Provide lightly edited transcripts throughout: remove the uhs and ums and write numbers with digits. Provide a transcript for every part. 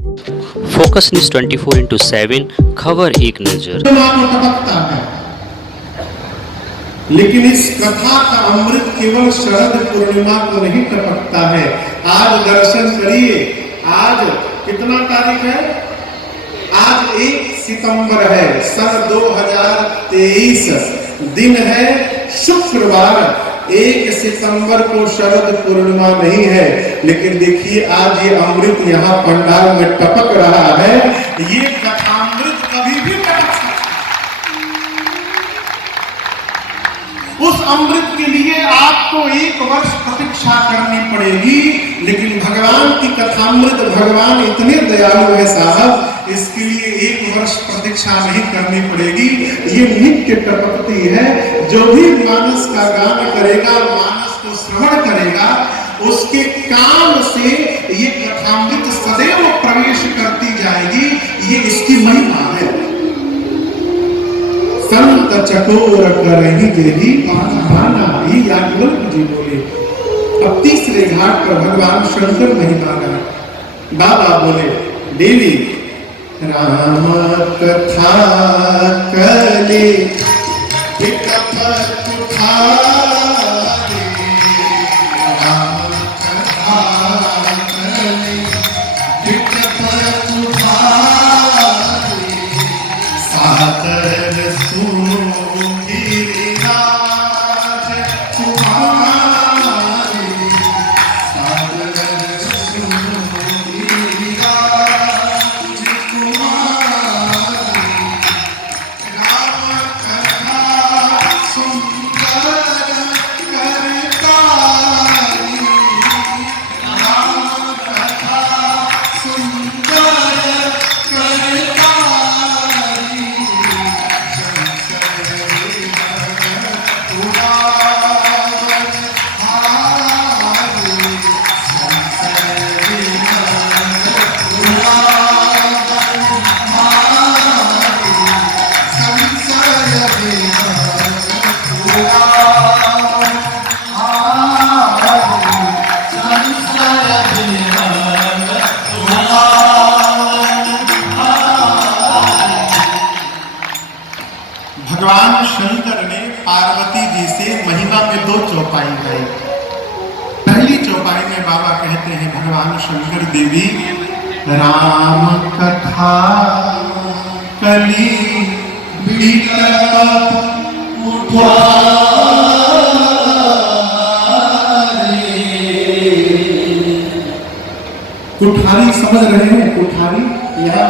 Focus news 24/7 खबर एक नजर। टपकता है, लेकिन इस कथा का अमृत केवल शरद पूर्णिमा को नहीं टपकता है। आज दर्शन करिए, आज कितना तारीख है? आज 1 सितंबर है, सन 2023, दिन है शुक्रवार। 1 सितंबर को शरद पूर्णिमा नहीं है, लेकिन देखिए आज ये अमृत यहाँ पंडाल में टपक रहा है। ये कथामृत कभी भी टपक सकता है। उस अमृत के लिए आपको 1 वर्ष प्रतीक्षा करनी पड़ेगी, लेकिन भगवान की कथामृत, भगवान इतने दयालु है साहब, इसके लिए 1 वर्ष प्रतीक्षा नहीं करनी पड़ेगी। ये नित्य टपकती है। जो भी मानस का गान करेगा, मानस को श्रवण करेगा, उसके कान से ये कथामृत सदैव प्रवेश करती जाएगी। ये इसकी महिमा है। संत चकोर करहि जेहि पाना, ये याज्ञवल्क्य जी बोले। अब तीसरे घाट पर भगवान शंकर महिमा गाए। बाबा बोले, देवी राम कथा कले विकपत उठारे, राम कथा कले विकपत उठारे, सादर सुनो गिरिराज कुमारी, सादर सुनो गिरिराज कुमारी, राम कथा सुंदर करतारी, राम कथा सुंदर करतारी, भगवान शंकर ने पार्वती जी से महिमा में 2 चौपाई गाई। पहली चौपाई में बाबा कहते हैं, भगवान शंकर देवी राम कथा कली विकपत उठारे। कुठारी समझ रहे हैं? कुठारी, यहाँ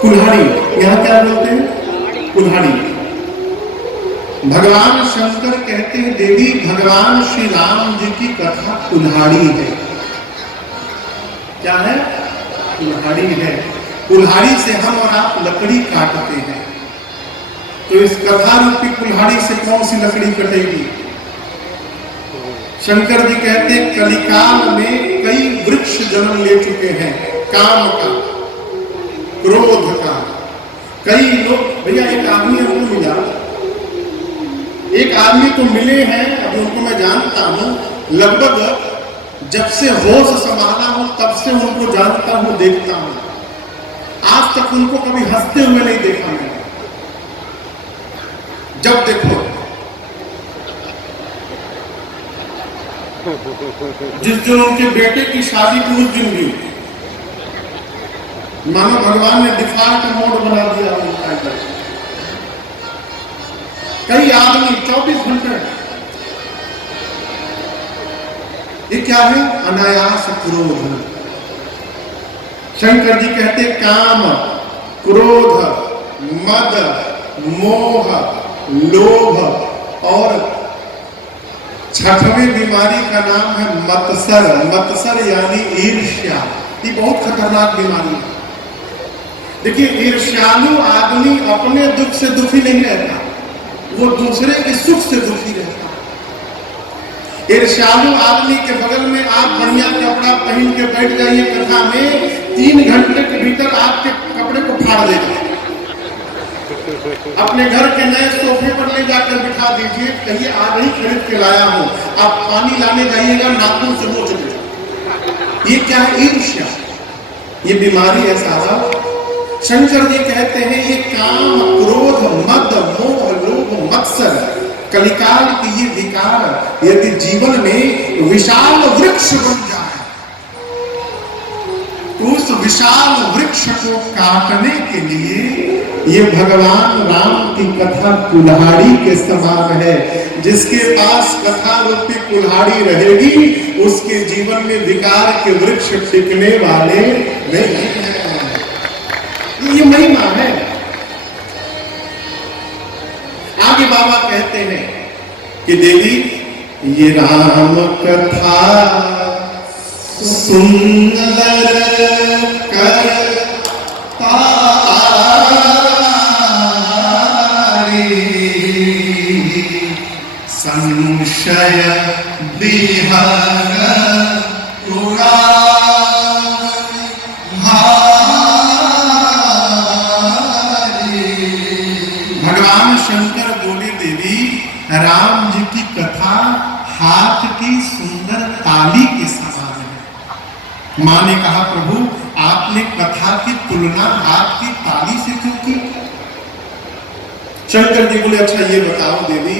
कुल्हाड़ी, यहाँ क्या बोलते हैं? कुल्हाड़ी। भगवान शंकर कहते हैं, देवी भगवान श्री राम जी की कथा कुल्हाड़ी है। क्या है? कुल्हाड़ी है। कुल्हाड़ी से हम और आप लकड़ी काटते हैं, तो इस कथा रूपी कुल्हाड़ी से कौन सी लकड़ी कटेगी? शंकर जी कहते हैं, कलिकाल में कई वृक्ष जन्म ले चुके हैं, काम का, क्रोध का। कई लोग, भैया एक आदमी हमको मिला, एक आदमी तो मिले हैं, अब उनको मैं जानता हूं, लगभग जब से होश संभाला हूं तब से उनको जानता हूं, देखता हूं। आज तक उनको कभी हंसते हुए नहीं देखा मैंने। जब देखो, जिस दिन उनके बेटे की शादी की उस दिन भी मानो भगवान ने डिफॉल्ट मोड बना दिया उनका। कई आदमी 24 घंटे, ये क्या है? अनायास क्रोध। शंकर जी कहते काम, क्रोध, मद, मोह, लोभ और 6वीं बीमारी का नाम है मत्सर। मत्सर यानी ईर्ष्या। ये बहुत खतरनाक बीमारी है। देखिए, ईर्ष्यालु आदमी अपने दुख से दुखी नहीं रहता, वो दूसरे के सुख से दुखी रहता है। ईर्ष्यालु आदमी के बगल में आप बढ़िया कपड़ा पहन के बैठ जाइए कथा में, 3 घंटे के भीतर आपके कपड़े को फाड़ देगा। अपने घर के नए सोफे पर ले जाकर बिठा दीजिए, कहिए आज ही खरीद के लाया हूं, आप पानी लाने जाइएगा, नाखून से नोच देगा। ये क्या है? ईर्ष्या। ये बीमारी है साहब। शंकर जी कहते हैं ये काम क्रोध मद मोह लोभ मत्सर कलिकाल की ये विकार यदि जीवन में विशाल वृक्ष बन जाए तो उस विशाल वृक्ष को काटने के लिए ये भगवान राम की कथा कुल्हाड़ी के समान है। जिसके पास कथा रूपी कुल्हाड़ी रहेगी उसके जीवन में विकार के वृक्ष टिकने वाले नहीं हैं। ये महिमा है। आगे बाबा कहते हैं कि देवी ये राम कथा सुंदर करता संशय विहर भगवान शंकर बोले देवी राम जी की कथा हाथ की सुंदर ताली के समान है। मां ने कहा प्रभु आपने कथा की तुलना हाथ की ताली से क्यों की? शंकर जी बोले अच्छा ये बताओ देवी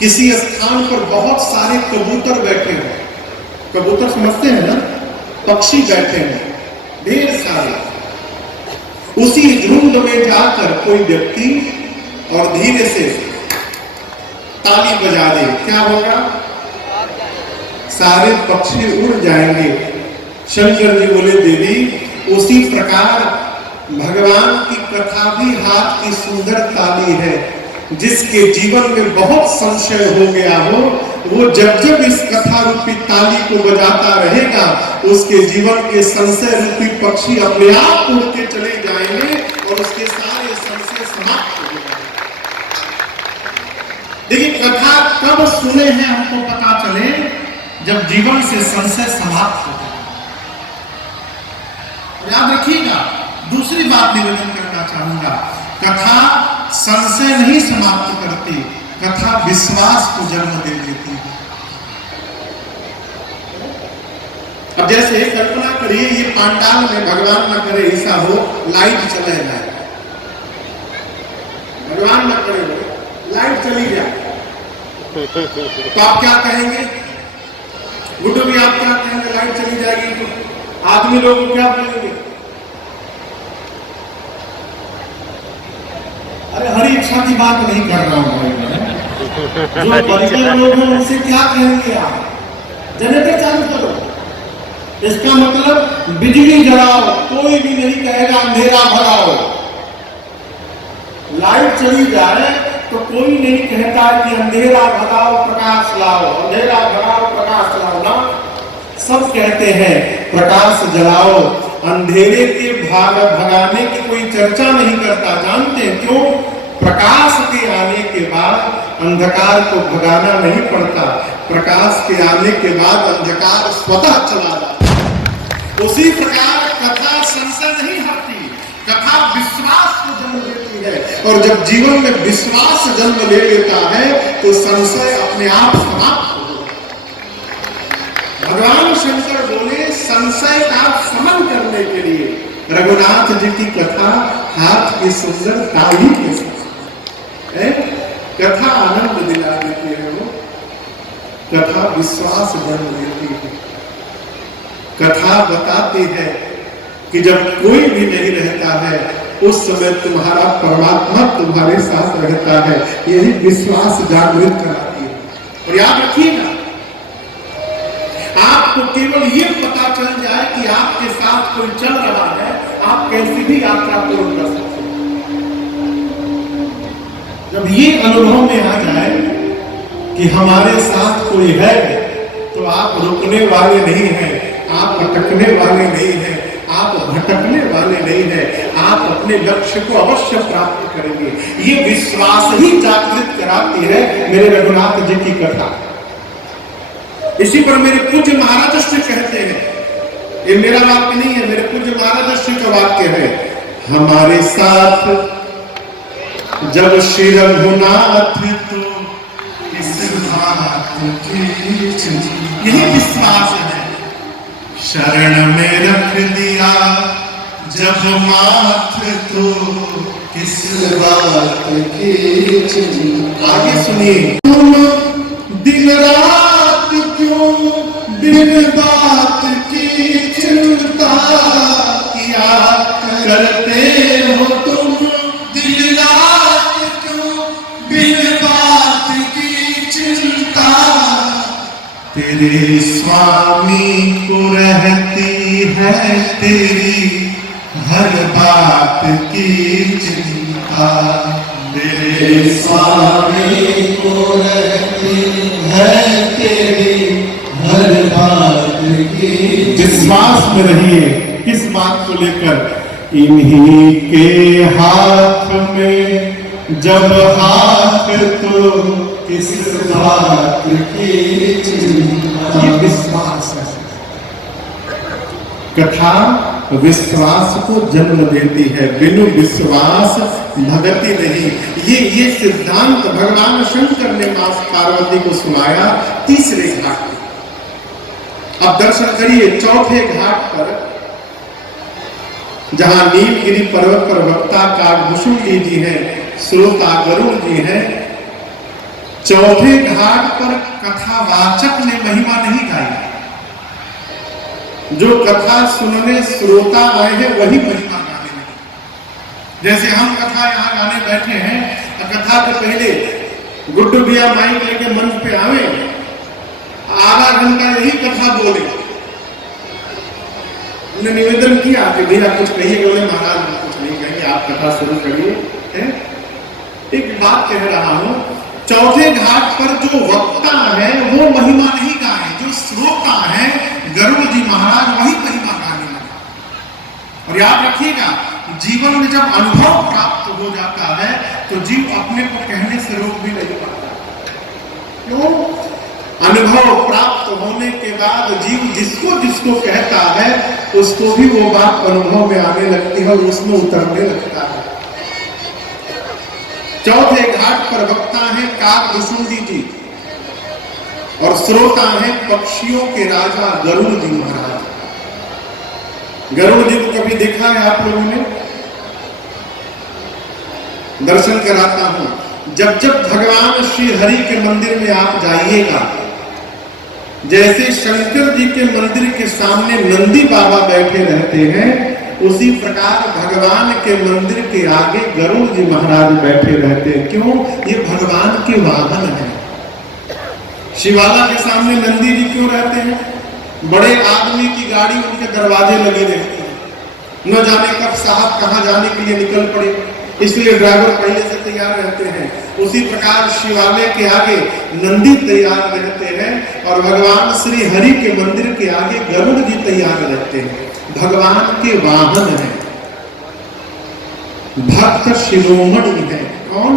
किसी स्थान पर बहुत सारे कबूतर बैठे हैं। कबूतर समझते हैं ना, पक्षी बैठे हैं ढेर सारे। उसी झुंड में जाकर कोई व्यक्ति और धीरे से ताली बजा दे, क्या होगा? सारे पक्षी उड़ जाएंगे। शंकर जी बोले देवी उसी प्रकार भगवान की कथा भी हाथ की सुंदर ताली है। जिसके जीवन में बहुत संशय हो गया हो वो जब जब इस कथा रूपी ताली को बजाता रहेगा उसके जीवन के संशय रूपी पक्षी अपने आप उड़ के चले जाएंगे और उसके सारे संशय समाप्त हो जाएंगे। देखिए कथा कब सुने हैं हमको पता चले जब जीवन से संशय समाप्त हो जाए। याद रखिएगा, दूसरी बात निवेदन करना चाहूंगा, कथा संशय नहीं समाप्त करती, कथा विश्वास को जन्म दे देती है। अब जैसे कल्पना करिए ये पांडाल में भगवान न करे ऐसा हो लाइट चले जाए, भगवान न करे लाइट चली जाए तो आप क्या कहेंगे? गुड्डू भी आप क्या कहेंगे? लाइट चली जाएगी तो आदमी लोग क्या बोलेंगे? अरे हरी इच्छा की बात नहीं कर रहा हूं जो परिजन लोग हैं उनसे क्या कहेंगे आप? जनरेटर चालू करो, इसका मतलब बिजली जलाओ, कोई भी नहीं कहेगा अंधेरा भगाओ। लाइट चली जाए तो कोई नहीं कहता कि अंधेरा भगाओ प्रकाश लाओ, अंधेरा भगाओ प्रकाश लाओ ना, सब कहते हैं प्रकाश जलाओ। अंधेरे के भगाने की कोई चर्चा नहीं करता। जानते हैं क्यों? प्रकाश के आने के बाद अंधकार को भगाना नहीं पड़ता, प्रकाश के आने के बाद अंधकार स्वतः चला जाता। उसी प्रकार कथा संशय नहीं हटती, कथा विश्वास को जन्म देती है और जब जीवन में विश्वास जन्म ले लेता है तो संशय अपने आप समाप्त हो जाता है। भगवान शंकर बोले संशय का शमन करने के लिए रघुनाथ जी की कथा हाथ की सुंदर ताली के साथ कथा आनंद दिला देती है, वो कथा विश्वास जन्म देती है। कथा बताती है कि जब कोई भी नहीं रहता है उस समय तुम्हारा परमात्मा तुम्हारे साथ रहता है, यही विश्वास जागृत कराती है। और याद रखिएगा, आपको केवल ये पता चल जाए कि आपके साथ कोई चल रहा है, आप कैसी भी यात्रा पूर्ण कर सकते हैं। जब ये अनुभव में आ जाए कि हमारे साथ कोई है तो आप रुकने वाले नहीं हैं, आप अटकने वाले नहीं हैं, आप भटकने वाले नहीं हैं, आप अपने लक्ष्य को अवश्य प्राप्त करेंगे। ये विश्वास ही जागृत कराती है मेरे रघुनाथ जी की कथा। इसी पर मेरे पूज्य महाराज श्री कहते हैं, ये मेरा वाक्य नहीं है, मेरे पूज्य महाराज श्री का वाक्य है, हमारे साथ जब श्री रघुनाथ तो इस बात की यही विश्वास है, शरण में रख दिया जब माथ तो किस बात की चिंता। आगे सुनिए। तुम दिन रात क्यों बिन बात की चिंता किया करते हो तुम, दिन रात क्यों बिन बात की चिंता। तेरे स्वामी को रहती है तेरी हर बात की चिंता। तेरे स्वामी को रहती है तेरी हर बात की। विश्वास में रहिए किस बात को लेकर, इन्हीं के हाथ में जब हाथ तो किस बात की चिंता। ये विश्वास है। कथा विश्वास को जन्म देती है, बिनु विश्वास भगति नहीं। ये सिद्धांत भगवान शंकर ने मां पार्वती को सुनाया तीसरे घाट पर। अब दर्शन करिए चौथे घाट पर, जहां नीलगिरी पर्वत पर वक्ता काकभूषुंडी जी हैं, श्रोता गरुड़ जी हैं। चौथे घाट पर कथावाचक ने महिमा नहीं गाई। जो कथा सुनने श्रोता आए हैं वही महिमा गाने लगे। जैसे हम कथा यहाँ गाने बैठे हैं, कथा के पहले गुड्डू भैया माइक लेके मंच पे आवे, आधा घंटा यही कथा बोले। उन्हें निवेदन किया कि भैया कुछ कहिए, बोले महाराज कुछ नहीं कहेंगे, आप कथा शुरू करिए। एक बात कह रहा हूं, चौथे घाट पर जो वक्ता है वो महिमा नहीं गाए, जो श्रोता है गरुड़ जी महाराज वही महिमा गाने लगे। और याद रखिएगा, जीवन में जब अनुभव प्राप्त हो जाता है तो जीव अपने को कहने से रोक भी नहीं पाता। क्यों? अनुभव प्राप्त होने के बाद जीव जिसको जिसको कहता है उसको भी वो बात अनुभव में आने लगती है और उसमें उतरने लगता है। चौथे घाट पर वक्ता है काकभूषुंडी जी और श्रोता है पक्षियों के राजा गरुड़ जी महाराज। गरुड़ जी को कभी देखा है आप लोगों ने? दर्शन कराता हूं। जब जब भगवान श्री हरि के मंदिर में आप जाइएगा, जैसे शंकर जी के मंदिर के सामने नंदी बाबा बैठे रहते हैं, उसी प्रकार भगवान के मंदिर के आगे गरुड़ जी महाराज बैठे रहते हैं। क्यों? ये भगवान के वाहन है। शिवाला के सामने नंदी जी क्यों रहते हैं? बड़े आदमी की गाड़ी उनके दरवाजे लगी रहती है, न जाने कब साहब कहां जाने के लिए निकल पड़े, इसलिए ड्राइवर पहले से तैयार रहते हैं। उसी प्रकार शिवालय के आगे नंदी तैयार रहते हैं और भगवान श्री हरि के मंदिर के आगे गरुड़ जी तैयार रहते हैं। भगवान के वाहन है, भक्त शिरोमणि है। कौन?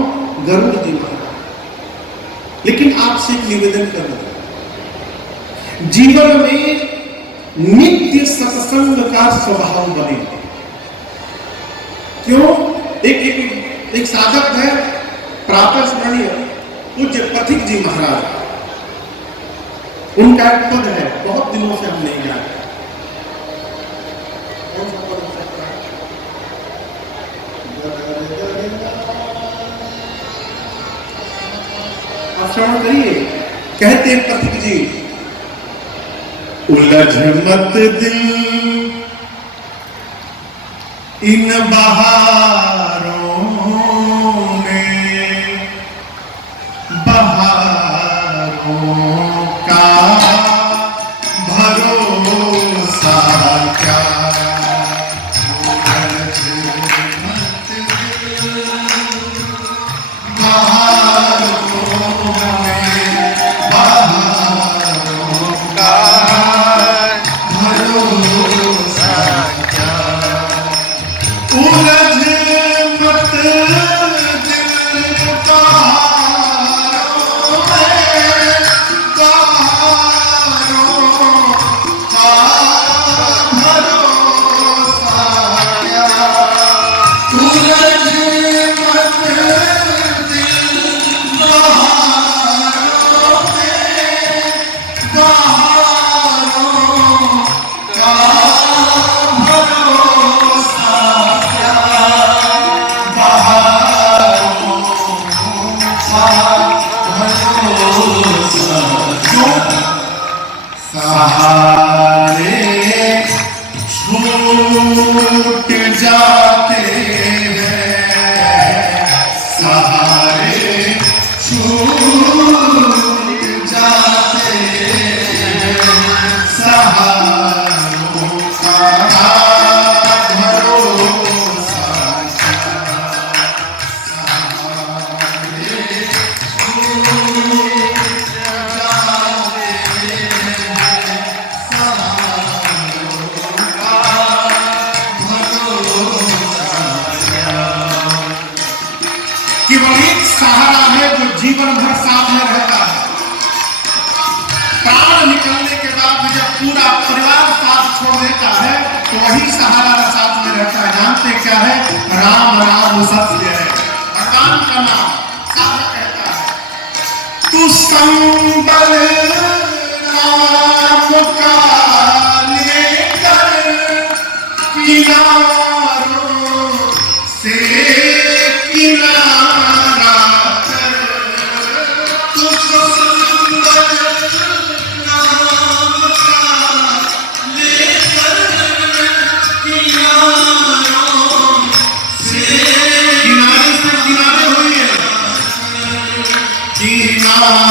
गरुड़ जी महाराज। लेकिन आपसे एक निवेदन करूंगा, जीवन में नित्य सत्संग का स्वभाव बने। क्यों? एक साधक है, प्रातः स्मरणीय पूज्य पथिक जी महाराज, उनका एक पद है, बहुत दिनों से हम नहीं जाए। आप श्रवण करिए। कहते हैं पथिक जी, उलझ मत दिल इन बहारों में, बहारों का भरोसा क्या। उलझ मत दिल बहारों में, बहारों का भरोसा क्या। उलझ मत दिल बहारों में, बहारों का भरोसा क्या। उलझ मत दिल बहारों में, बहारों का भरोसा जीवन भर साथ में रहता है। प्राण निकलने के बाद जब पूरा परिवार साथ छोड़ देता है तो वही सहारा साथ में रहता है। जानते क्या है? राम राम सत्य है, भगवान का नाम साथ कहता है। तू संबल राम का लेकर किनारों से किनारा कर, तू संबल राम का लेकर किनारों से किनारे से किनारे होइए, किनारों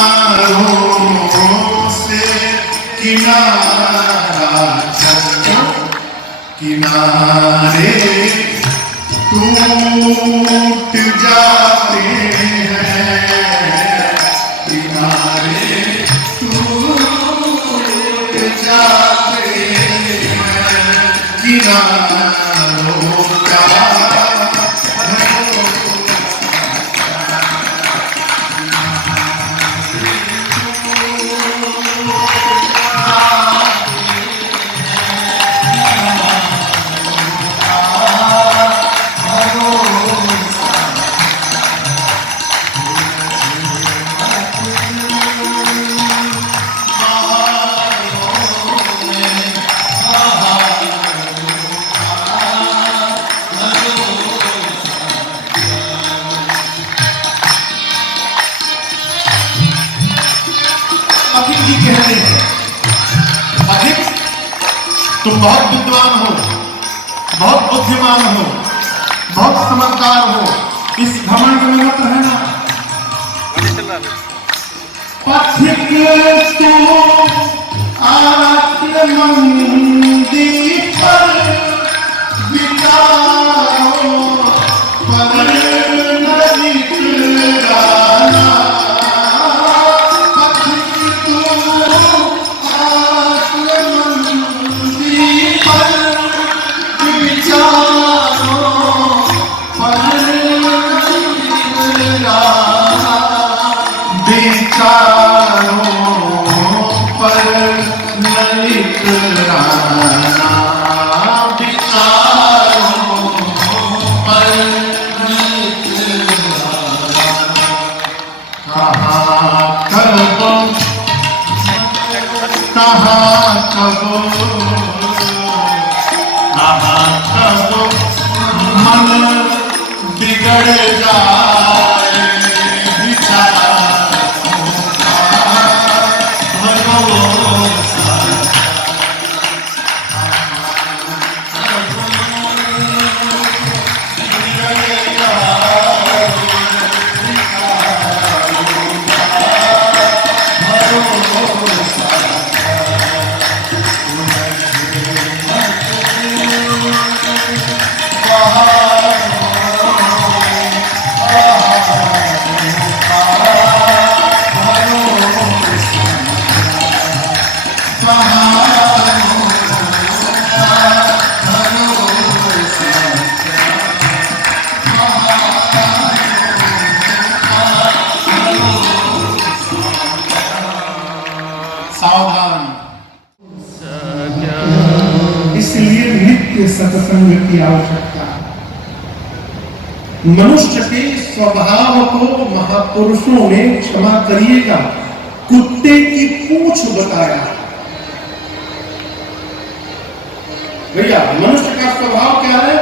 से किनारा कर, किनारे टूट जाते हैं, किनारे टूट जाते हैं, किनारों का अधिक जी कहते हैं, अधिक तुम बहुत विद्वान हो, बहुत बुद्धिमान हो, बहुत समझदार हो, इस घमंड में मत रहना। पथिक तो आत्ममंदी पर विचारो पर नलिक राना, मन बिगड़ जाए सावधान। इसलिए नित्य सत्संग की आवश्यकता है। मनुष्य के स्वभाव को महापुरुषों ने, क्षमा करिएगा, कुत्ते की पूंछ बताया। भैया मनुष्य का स्वभाव क्या है?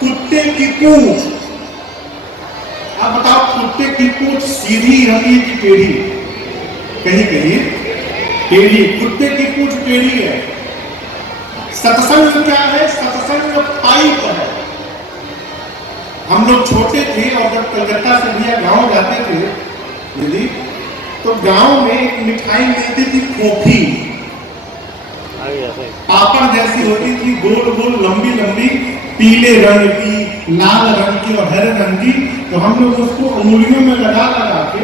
कुत्ते की पूंछ। आप बताओ कुत्ते की पूंछ सीधी रहती है कि टेढ़ी? कहीं कहीं टेढ़ी, कुत्ते की पूंछ टेढ़ी है। सत्संग क्या है? सत्संग पाइप है। हम लोग छोटे थे और जब कलकत्ता से भैया गांव जाते थे दीदी, तो गांव में एक मिठाई मिलती थी, खोखी, पापड़ जैसी होती थी, गोल गोल लंबी लंबी, पीले रंग की, लाल रंग की और हरे रंग की। तो हम लोग उसको उंगलियों में लगा लगा के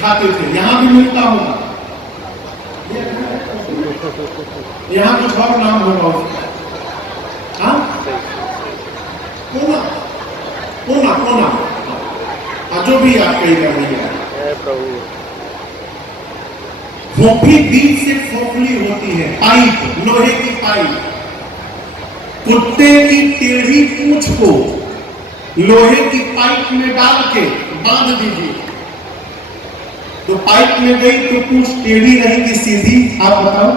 खाते थे। यहाँ भी मिलता होगा, यहाँ कुछ और नाम होगा उसका। हाँ, कोना कोना कोना, जो भी आप कही कर रही है। खोपड़ी बीच से खोखली होती है, पाइप, लोहे की पाइप। कुत्ते की टेढ़ी पूंछ को लोहे की पाइप में डाल के बांध दीजिए, तो पाइप में गई तो पूंछ टेढ़ी रहेगी सीधी? आप बताओ।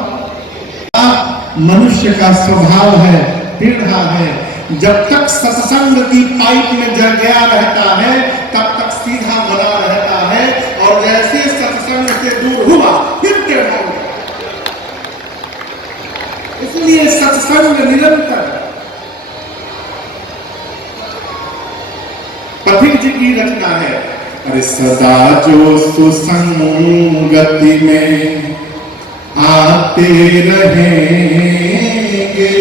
मनुष्य का स्वभाव है, टेढ़ा है। जब तक सत्संग की पाइप में जड़ गया रहता है तब तक सीधा बना रहता है, और जैसे सत्संग से दूर हुआ फिर टेढ़ा हो गया। इसलिए सत्संग निरंतर। पथिक जी की रचना है, अरे सदा जो सुसंगति में आते रहेंगे,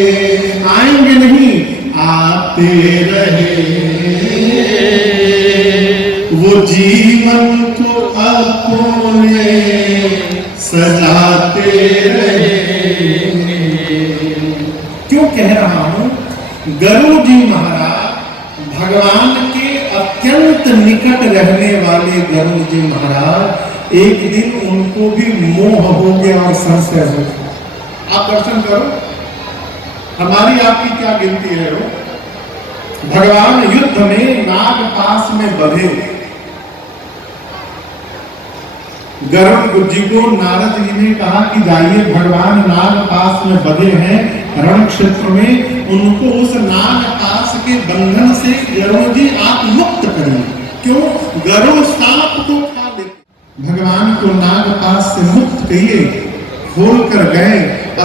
आएंगे नहीं, आते रहेंगे, वो जीवन को अपने सजाते रहेंगे। क्यों कह रहा हूं? गरुड़ जी महाराज भगवान के अत्यंत निकट रहने वाले गरुड़ जी महाराज, एक दिन उनको भी मोह हो गया और संशय हो गया। आप दर्शन करो, हमारी आपकी क्या गिनती है? वो भगवान युद्ध में नाग पास में बंधे, गरुड़ जी को नारद जी ने कहा कि जाइए, भगवान नाग पास में बंधे हैं रण क्षेत्र में, उनको उस नाग पास के बंधन से गरुड़ जी आप मुक्त करिए। क्यों? गरुड़ सांप को खा ले। भगवान को नाग पास से मुक्त किए, खोल कर गए,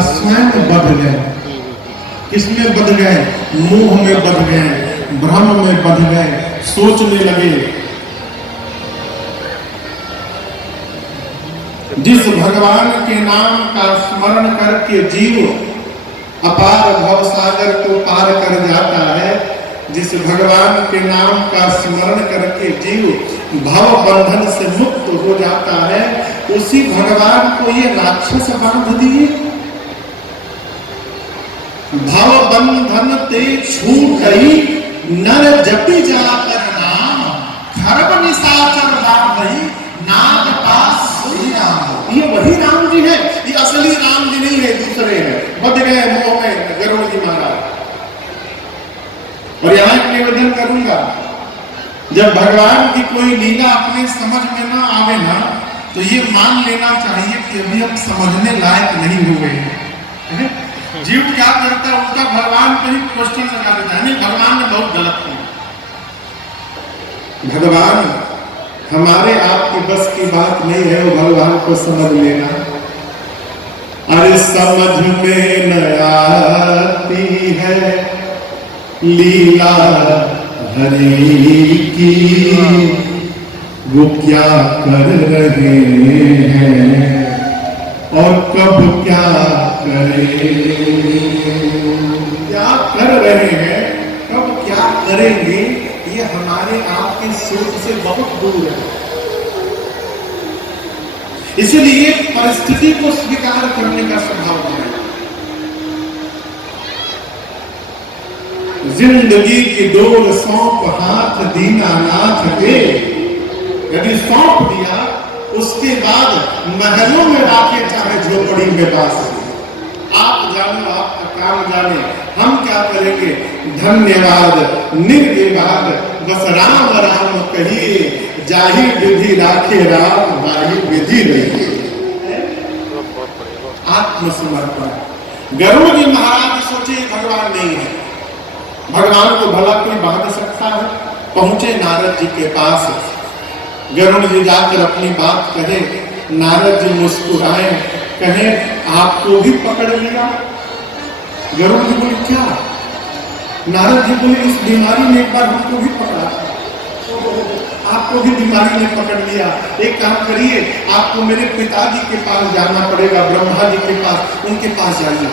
स्वयं बंध गए। किसमें बंध गए? मोह में बंध गए, भ्रम में बंध गए, सोचने लगे। जिस भगवान के नाम का स्मरण करके जीव अपार भव सागर को पार कर जाता है, जिस भगवान के नाम का स्मरण करके जीव भव बंधन से मुक्त हो जाता है, उसी भगवान को ये राक्षस बांध दिए। भव बंधन ते छूट गई, नर जपी जाकर नाम, खरब निशाचर बांधई, नाग पास सोई राम। ये वही राम जी है, ये असली राम जी नहीं है, दूसरे हैं। बद गए मोह में गरुड़ जी महाराज। और यहाँ एक निवेदन करूंगा, जब भगवान की कोई लीला अपने समझ में ना आवे ना, तो ये मान लेना चाहिए कि अभी हम समझने लायक नहीं हुए हैं। जीव क्या करता है, उल्टा भगवान पर ही क्वेश्चन लगा देता है, नहीं भगवान ने बहुत गलत किया। भगवान हमारे आपकी बस की बात नहीं है, वो भगवान को समझ लेना। अरे समझ में न आती है लीला हरि की, वो क्या कर रहे हैं और कब क्या करेंगे, क्या कर रहे हैं कब क्या करेंगे, ये हमारे आपकी सोच से बहुत दूर है। इसलिए परिस्थिति को स्वीकार करने का स्वभाव है। जिंदगी की डोर सौंप हाथ दीनानाथ के, यदि सौंप दिया उसके बाद महलों में राखे चाहे झोपड़ी में बास। आप जानो, आपका काम जाने, हम क्या करेंगे? धन्यवाद निर्विवाद बस राम राम कहिए, जाहिर विधि राखे राम, बाहिर विधि रहिए। आत्मसमर्पण। गरुड़ जी महाराज सोचे भगवान नहीं है, भगवान को भला कोई बांध सकता है? पहुंचे नारद जी के पास, गरुड़ जी जाकर अपनी बात कहे, नारद जी मुस्कुराए, कहे आपको भी पकड़ लिया? गरुड़ जी बोले क्या? नारद जी बोले इस बीमारी ने एक बार हमको भी पकड़ा, आपको भी बीमारी ने पकड़ लिया। एक काम करिए, आपको मेरे पिताजी के पास जाना पड़ेगा, ब्रह्मा जी के पास, उनके पास जाइए।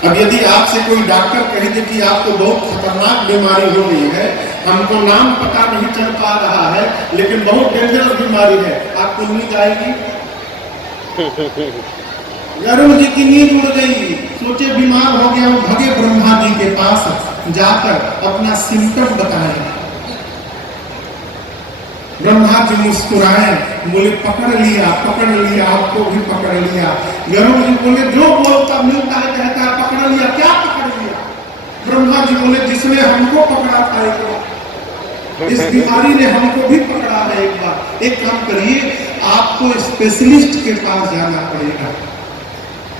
अब यदि आपसे कोई डॉक्टर कह दे कि आपको बहुत खतरनाक बीमारी हो गई है, हमको नाम पता नहीं चल पा रहा है, लेकिन बहुत डेंजरस बीमारी है, आपको नींद आएगी? गरुड़ जी की नींद उड़ गई, सोचे बीमार हो गया, वो भगे ब्रह्मा जी के पास जाकर अपना सिम्टम बताए। ब्रह्मा जी मुस्कुराए, बोले पकड़ लिया, आपको भी पकड़ लिया। गरुड़ जी बोले जो बोलता मिलता है कहता है पकड़ लिया, क्या पकड़ लिया? ब्रह्मा जी बोले जिसने हमको पकड़ा था एक बार, इस बीमारी ने हमको भी पकड़ा है एक बार। एक काम करिए, आपको स्पेशलिस्ट के पास जाना पड़ेगा।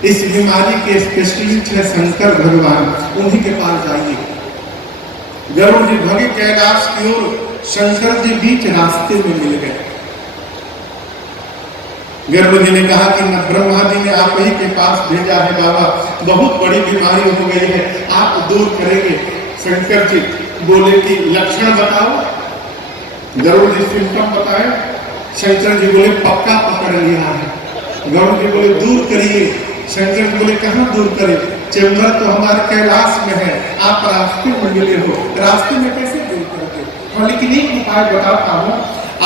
इस बीमारी के स्पेशलिस्ट है शंकर भगवान, उन्हीं के पास जाइए। गरुड़ जी भगे कैलाश की ओर, शंकर जी बीच रास्ते में मिल गए। गरुड़ जी ने कहा कि न ब्रह्मा जी ने आप ही के पास भेजा है बाबा, बहुत बड़ी बीमारी हो गई है, आप दूर करेंगे। शंकर जी बोले कि लक्षण बताओ। गरुड़ जी सिम्टम बताए। शंकर जी बोले पक्का पकड़ लिया है। गरुड़ जी बोले दूर करिए। शंकर जी बोले कहाँ दूर करे? चेम्बर तो हमारे कैलाश में है, आप रास्ते में मिले हो, रास्ते में कैसे दूर करते? हाँ, लेकिन एक उपाय बताता हूँ,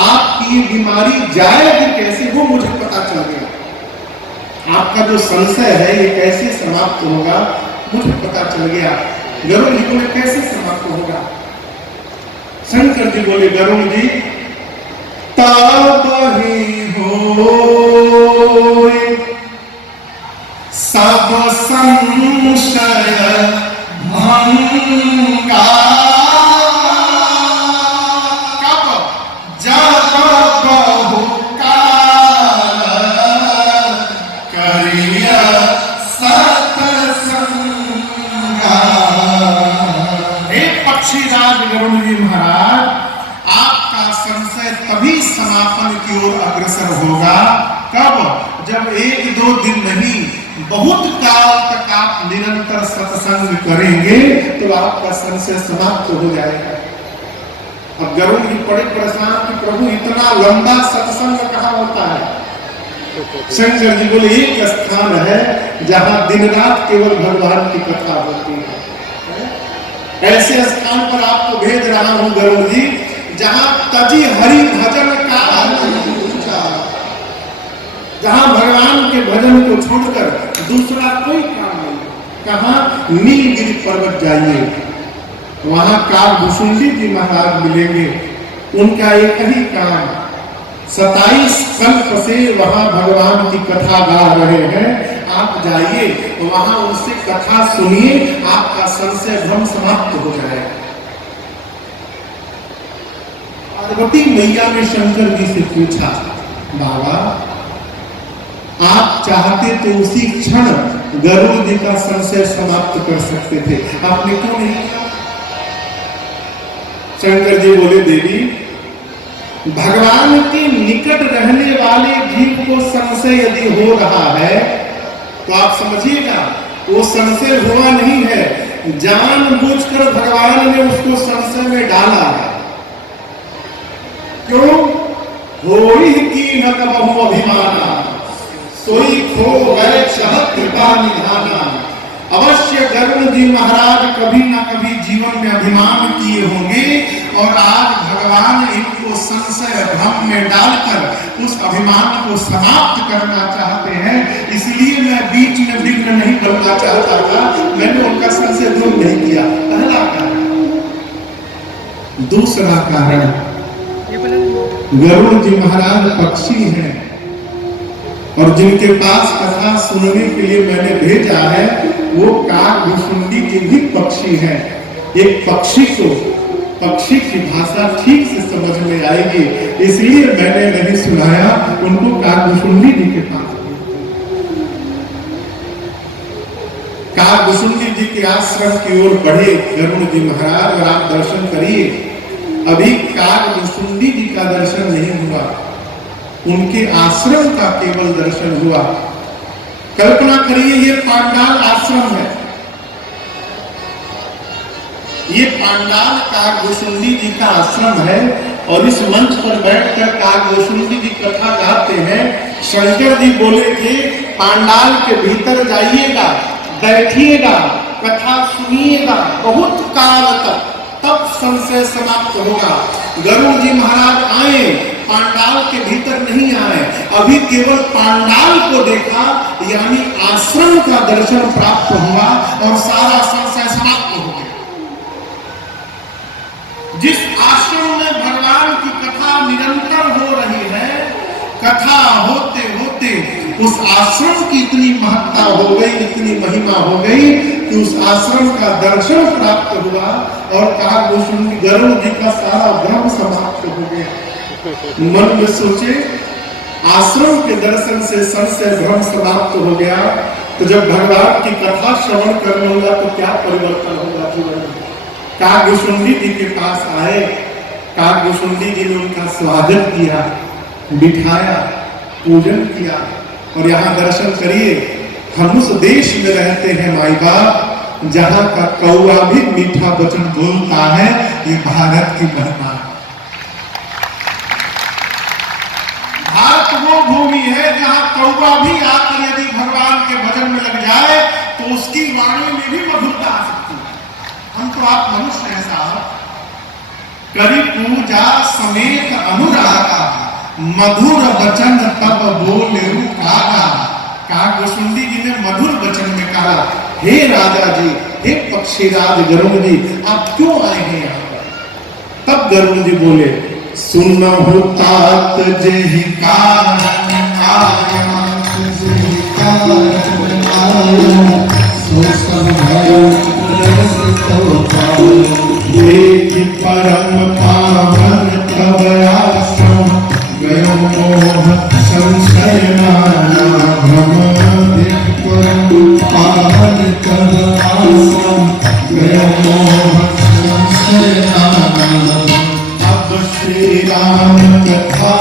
आपकी बीमारी जाएगी कैसे वो मुझे पता चल गया। आपका जो संशय है ये कैसे समाप्त होगा मुझे पता चल गया। गरुड़ जी बोले कैसे समाप्त होगा? शंकर जी बोले गरुड़ जी तब ही हो सब संशय भंगा, कब जब बहु काल करिया सत्संगा। हे पक्षीराज गरुड़ जी महाराज, आपका संशय तभी समापन की ओर अग्रसर होगा। कब? जब एक दो दिन नहीं, बहुत काल तक आप निरंतर सत्संग करेंगे तो आपका संशय समाप्त हो जाएगा। अब गरुड़ जी बड़े परेशान कि प्रभु इतना लंबा सत्संग कहाँ होता है? शंकर जी बोले एक स्थान है जहां दिन रात केवल भगवान की कथा होती है। ऐसे स्थान पर आपको भेज रहा हूं गरुड़ जी, जहां तजी हरि भजन का जहां भगवान के भजन को छोड़कर दूसरा कोई काम नहीं। कहां? नीलगिरी पर्वत जाइए, वहां कालभूषुंडी जी महाराज मिलेंगे। उनका एक ही काम, 27 कल्प से वहां भगवान की कथा गा रहे हैं। आप जाइए, वहां उनसे कथा सुनिए, आपका संशय भ्रम समाप्त हो जाएगा। पार्वती मैया ने शंकर जी से पूछा, बाबा आप चाहते तो उसी क्षण गरुड़ जी का संशय समाप्त कर सकते थे, आपने क्यों नहीं किया? शंकर जी बोले देवी, भगवान के निकट रहने वाले जीव को संशय यदि हो रहा है तो आप समझिएगा वो संशय हुआ नहीं है, जानबूझकर भगवान ने उसको संशय में डाला है। क्यों? होई की न कबहु अभिमाना, सोई खो गए चाहत कृपा निधाना। अवश्य गरुड़ जी महाराज कभी ना कभी जीवन में अभिमान किए होंगे और आज भगवान इनको संशय भ्रम में डालकर उस अभिमान को समाप्त करना चाहते हैं। इसलिए मैं बीच में विघ्न नहीं करना चाहता था, मैंने उनका संशय दूर नहीं किया। पहला कारण। दूसरा कारण, गरुड़ जी महाराज पक्षी हैं और जिनके पास कथा सुनने के लिए मैंने भेजा है वो काकभूषुंडी जी भी पक्षी हैं। एक पक्षी को पक्षी की भाषा ठीक से समझ में आएगी, इसलिए मैंने नहीं सुनाया, उनको काकभूषुंडी जी के पास। काकभूषुंडी जी के आश्रम की ओर बढ़े गरुड़ जी महाराज और आप दर्शन करिए। अभी काकभूषुंडी जी का दर्शन नहीं हुआ, उनके आश्रम का केवल दर्शन हुआ। कल्पना करिए ये पांडाल आश्रम है, ये पांडाल काकभूषुंडी जी का आश्रम है और इस मंच पर बैठकर काकभूषुंडी जी कथा गाते हैं। शंकर जी बोले कि पांडाल के भीतर जाइएगा, बैठिएगा, कथा सुनिएगा बहुत काल तक, तब संशय समाप्त होगा। गरुड़ जी महाराज आए, पांडाल के भीतर नहीं आए, अभी केवल पांडाल को देखा, यानी आश्रम का दर्शन प्राप्त हुआ और सारा संशय समाप्त हो गया। जिस आश्रम में भगवान की कथा निरंतर उस आश्रम की इतनी महत्ता हो गई, इतनी महिमा हो गई कि उस आश्रम का दर्शन प्राप्त हुआ और कहा गरुड़ जी का सारा भ्रम समाप्त हो गया। मन में सोचे, आश्रम के दर्शन से संशय भ्रम समाप्त हो गया, तो जब भगवान की कथा श्रवण कर लूंगा तो क्या परिवर्तन होगा जीवन में। काकभूषुंडी जी के पास आए, काकभूषुंडी जी ने उनका स्वागत किया, बिठाया, पूजन किया और यहाँ दर्शन करिए, हम उस देश में रहते हैं माई बाप जहाँ का कौवा भी मीठा वचन बोलता है। ये भारत की महिमा। भारत वो भूमि है जहाँ कौवा भी आकर यदि भगवान के भजन में लग जाए तो उसकी वाणी में भी मधुरता आ सकती है। हम तो आप मनुष्य हैं साहब, करी पूजा समेत अनुरागा, मधुर वचन तब बोले कागा। काकभूषुंडी जी ने मधुर वचन में कहा, हे राजा जी, हे पक्षीराज गरुड़ जी, आप क्यों आए हैं यहाँ पर? तब गरुड़ जी बोले, सुनहु तात जेहि कारण आया, जेहि कारण आया, सो संभयो रसितो पायो। ये परम पावन तब आश्रम, गयो मोह संशय माया। भ्रम देख परम पावन तब आश्रम, गयो मोह संशय माया। अब श्री राम कथा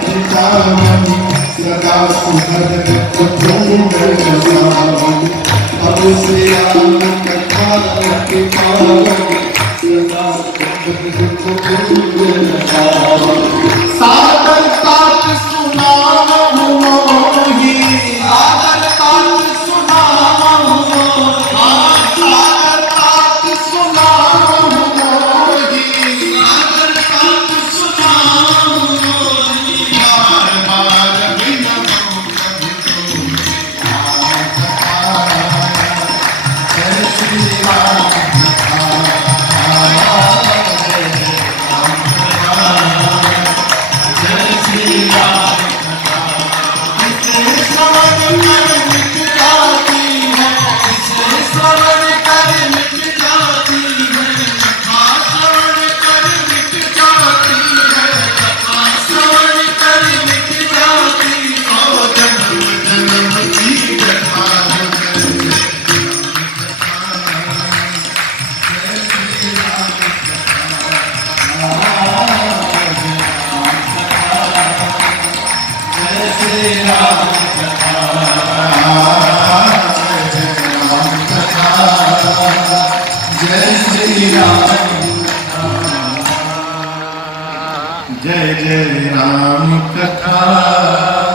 चितावनी, सदा सुखद प्रभु। अब श्री राम कथा चितावनी, सागर तात सुनावहु मोहि, सागर तात सुनावहु मोहि, सागर तात सुनावहु मोहि, सागर तात सुनावहु मोहि। बार बार विनमु कभी तो जय श्री राम। जय जय राम कथा।